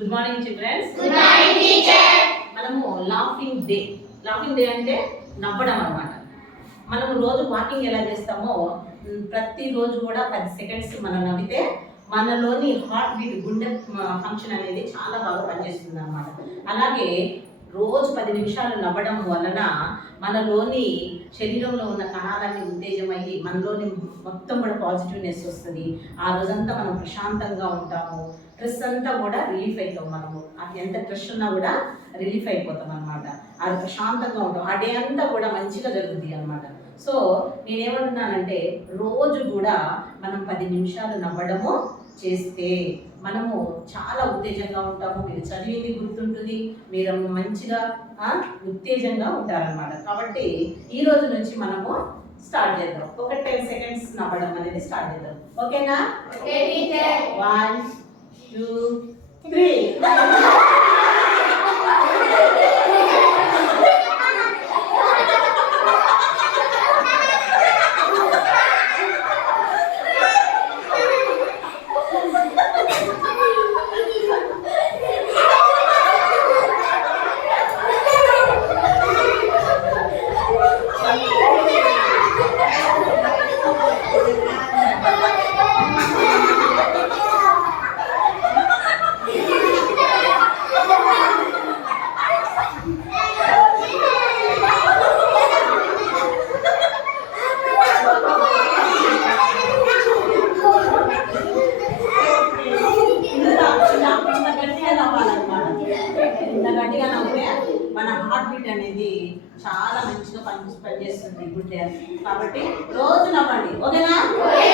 Good morning childrens. Good morning teacher. మనము laughing day అంటే నవ్వడం అన్నమాట. మనము రోజు వాకింగ్ ఎలా చేస్తామో ప్రతిరోజు కూడా 10 సెకండ్స్ మనం నవ్వితే మనలోని హార్ట్ బీట్ గుండె ఫంక్షన్ అనేది చాలా బాగా పనిచేస్తుంది అన్నమాట. అలాగే రోజు 10 నిమిషాలు నవ్వడం వలన మనలోని శరీరంలో ఉన్న కణాలన్నీ ఉత్తేజమయ్యి మనలోని మొత్తం కూడా పాజిటివ్నెస్ వస్తుంది. ఆ రోజంతా మనం ప్రశాంతంగా ఉంటాము. స్ట్రెస్ అంతా కూడా రిలీఫ్ అవుతాం. మనము ఎంత స్ట్రెస్ ఉన్నా కూడా రిలీఫ్ అయిపోతాం అనమాట. అది ప్రశాంతంగా ఉంటాం. ఆ డే అంతా కూడా మంచిగా జరుగుతుంది అనమాట. సో నేనేమంటున్నానంటే రోజు కూడా మనం 10 నిమిషాలు నవ్వడము చేస్తే మనము చాలా ఉత్తేజంగా ఉంటాము. మీరు చదివింది గుర్తుంటుంది, మీరు మంచిగా ఉత్తేజంగా ఉంటారనమాట. కాబట్టి ఈ రోజు నుంచి మనము స్టార్ట్ చేద్దాం. ఒక 10 సెకండ్స్ నవ్వడం అనేది స్టార్ట్ చేద్దాం. ఓకేనా? 1 2 3. గట్టిగా నవ్వుతే మన హార్ట్ బీట్ అనేది చాలా మంచిగా పనిచేస్తుంది గుడ్ డే. కాబట్టి రోజు నవ్వండి. ఓకేనా? ఓకే.